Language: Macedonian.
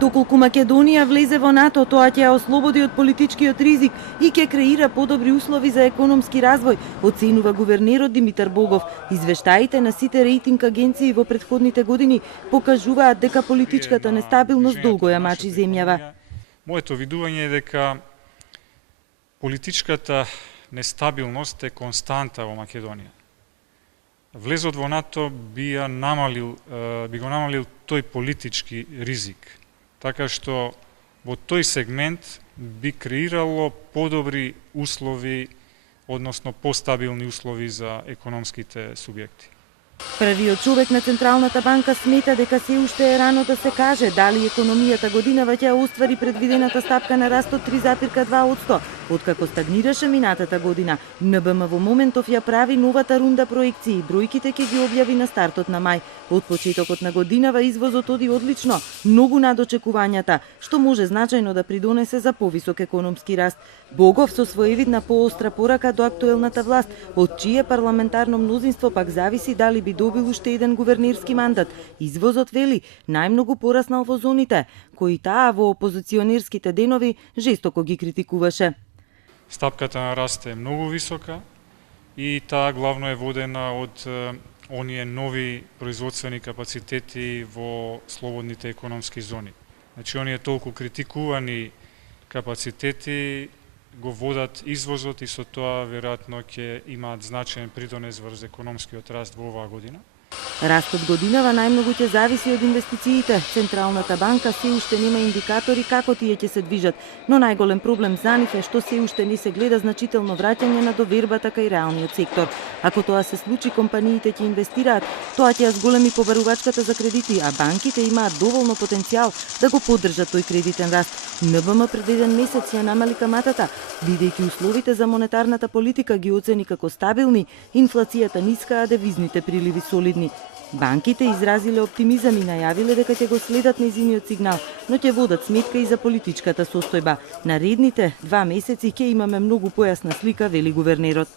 Доколку Македонија влезе во НАТО, тоа ќе ја ослободи од политичкиот ризик и ќе креира подобри услови за економски развој, оценува гувернерот Димитар Богов. Извештаите на сите рейтинг агенции во претходните години покажуваат дека политичката нестабилност долго ја мачи земјава. Моето видување е дека политичката нестабилност е константа во Македонија. Влезот во НАТО би го намалил тој политички ризик, така што во тој сегмент би креирало подобри услови, односно постабилни услови за економските субјекти. Првиот човек на Централната банка смета дека се уште е рано да се каже дали економијата годинава ќе оствари предвидената стапка на раст од 3,2%, откако стагнираше минатата година. НБМ во моментов ја прави новата рунда проекции, бројките ќе ги објави на стартот на мај. Од почетокот на годинава извозот оди одлично, многу над очекувањата, што може значајно да придонесе за повисок економски раст. Богов со своевидна поостра порака до актуелната власт, од чие парламентарно мнозинство пак зависи дали би добил уште еден гувернерски мандат. Извозот, вели, најмногу пораснал во зоните, кои таа во опозиционерските денови жестоко ги критикуваше. Стапката на раст е многу висока и таа главно е водена од оние нови производствени капацитети во слободните економски зони. Значи, оние толку критикувани капацитети го водат извозот и со тоа веројатно ќе имаат значаен придонес врз економскиот раст во оваа година. Растот годинава најмногу ќе зависи од инвестициите. Централната банка се уште нема индикатори како тие ќе се движат, но најголем проблем за нив е што се уште не се гледа значително враќање на довербата кај реалниот сектор. Ако тоа се случи, компаниите ќе инвестираат, тоа ќе ја зголеми побарувачката за кредити, а банките имаат доволно потенцијал да го поддржат тој кредитен раст. НБМ пред еден месец ја намали каматата, бидејќи условите за монетарната политика ги оцени како стабилни, инфлацијата ниска, а девизните приливи солидни. Банките изразиле оптимизам и најавиле дека ќе го следат нејзиниот сигнал, но ќе водат сметка и за политичката состојба. Наредните 2 месеци ќе имаме многу појасна слика, вели гувернерот.